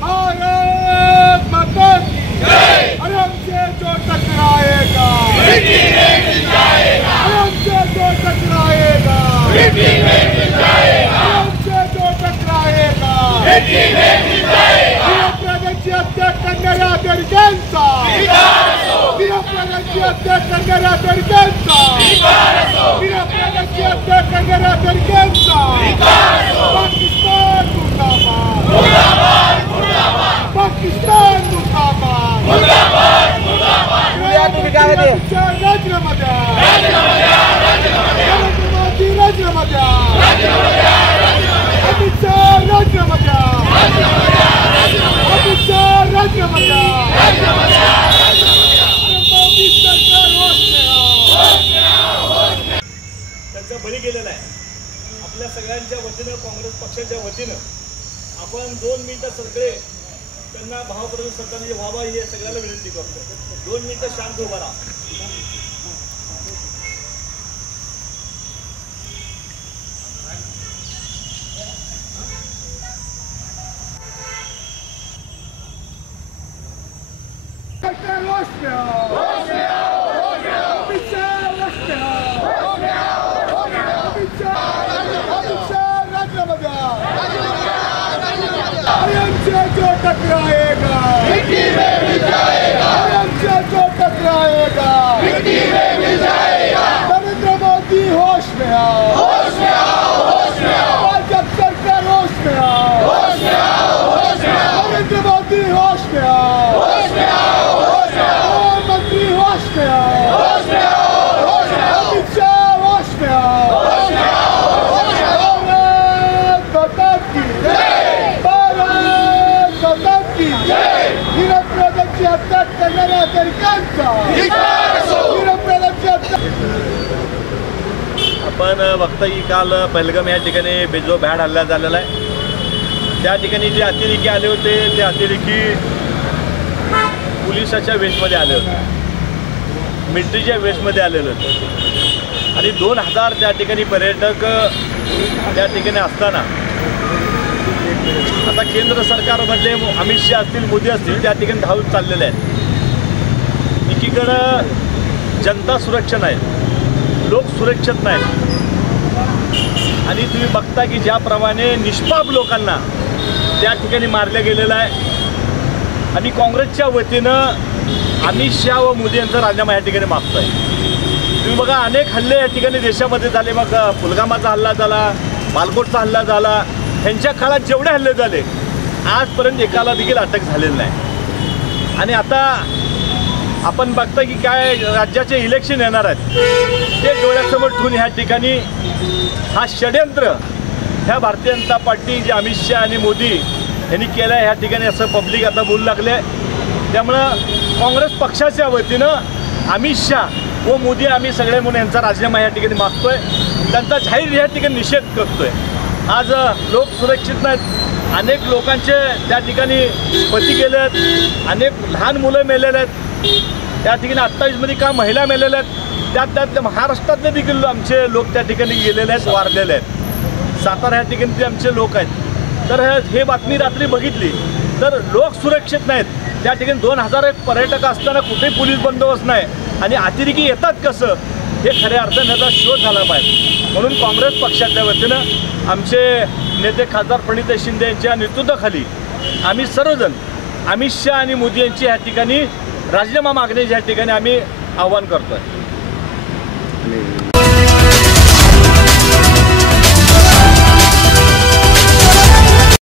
भारत माता की अरे हमसे जो टकराएगा हमसे जो टकराएगा हमसे जो टकराएगा प्रगती हत्या करणाऱ्या दर्ग्यांचा प्रगती हत्या करणाऱ्या दर्ग्यांचा प्रगती हत्या करणाऱ्या दर्ग्यांचा पाकिस्तान मुर्दाबाद पाकिस्तान मुर्दाबाद राजीनामा द्या नरेंद्र मोदी राजीनामा द्या अमित शाह राजीनामा द्या अमित शाह राजीनामा द्या मोदी सरकार त्यांचा बळी गेलेला आहे। आपल्या सगळ्यांच्या वतीनं काँग्रेस पक्षाच्या वतीनं आपण 2 मिनिटं सगळे त्यांना भावपूर्ण श्रद्धांजली व्हावा ही सगळ्याला विनंती करतो। 2 मिनिटं शांत उभा राहा। जो टकराएगा मिट्टी में मिल जाएगा हमसे जो टकराएगा मिट्टी में मिल जाएगा नरेंद्र मोदी होश में आओ होश में आओ होश में आओ भाजपा सरकार होश में आओ होश में आओ होश में आओ नरेंद्र मोदी होश में आओ होश में आओ होश में आओ मंत्री होश में आओ होश में आओ होश में आओ अमित शाह होश में आओ होश में आओ होश में आओ भारत माता की निरपराधांची हत्या करणाऱ्या दर्ग्यांचा आपण बघता की काल पहलगाम या ठिकाणी जो भ्याड हल्ला झालेला आहे त्या ठिकाणी जे अतिरेकी आले होते ते अतिरेकी पोलिसाच्या वेशमध्ये आले होते, मिलिटरीच्या वेशमध्ये आलेले होते आणि 2000 त्या ठिकाणी पर्यटक त्या ठिकाणी असताना आता केंद्र सरकारमधले अमित शाह असतील मोदी असतील त्या ठिकाणी धावत चाललेले आहेत। एकीकडं जनता सुरक्षित नाही, लोक सुरक्षित नाही आणि तुम्ही बघता की ज्याप्रमाणे निष्पाप लोकांना त्या ठिकाणी मारलं गेलेलं आहे आणि काँग्रेसच्या वतीनं अमित शाह व मोदी यांचा राजीनामा या ठिकाणी मागतोय। तुम्ही बघा अनेक हल्ले या ठिकाणी देशामध्ये झाले, मग पुलगामाचा हल्ला झाला, बालकोटचा हल्ला झाला, त्यांच्या काळात जेवढे हल्ले झाले आजपर्यंत एकाला देखील अटक झालेली नाही। आणि आता आपण बघता की काय राज्याचे इलेक्शन येणार आहेत ते डोळ्यासमोर ठेवून ह्या ठिकाणी हा षड्यंत्र ह्या भारतीय जनता पार्टी जे अमित शाह आणि मोदी यांनी केलं आहे ह्या ठिकाणी असं पब्लिक आता बोलू लागले। त्यामुळं काँग्रेस पक्षाच्या वतीनं अमित शाह व मोदी आम्ही सगळे म्हणून यांचा राजीनामा या ठिकाणी मागतोय, त्यांचा जाहीर या ठिकाणी निषेध करतोय। आज लोक सुरक्षित नाहीत, अनेक लोकांचे त्या ठिकाणी पती गेले आहेत, अनेक लहान मुलं मेलेले आहेत, त्या ठिकाणी 28मध्ये का महिला मेलेल्या आहेत, त्यात महाराष्ट्रातले देखील आमचे लोक त्या ठिकाणी गेलेले आहेत, वारलेले आहेत, सातारा ह्या ठिकाणी ते आमचे लोक आहेत। तर हे बातमी रात्री बघितली तर लोक सुरक्षित नाहीत, त्या ठिकाणी 2000 पर्यटक असताना कुठेही पोलीस बंदोबस्त नाही आणि अतिरेकी येतात कसं हे खऱ्या अर्थाने त्याचा शोध झाला पाहिजे। म्हणून काँग्रेस पक्षाच्या वतीनं आमचे नेते खासदार प्रणित शिंदे यांच्या नेतृत्वाखाली आम्ही सर्वजण अमित शाह आणि मोदी यांची या ठिकाणी राजीनामा मागण्याच्या ठिकाणी आम्ही आवाहन करतोय।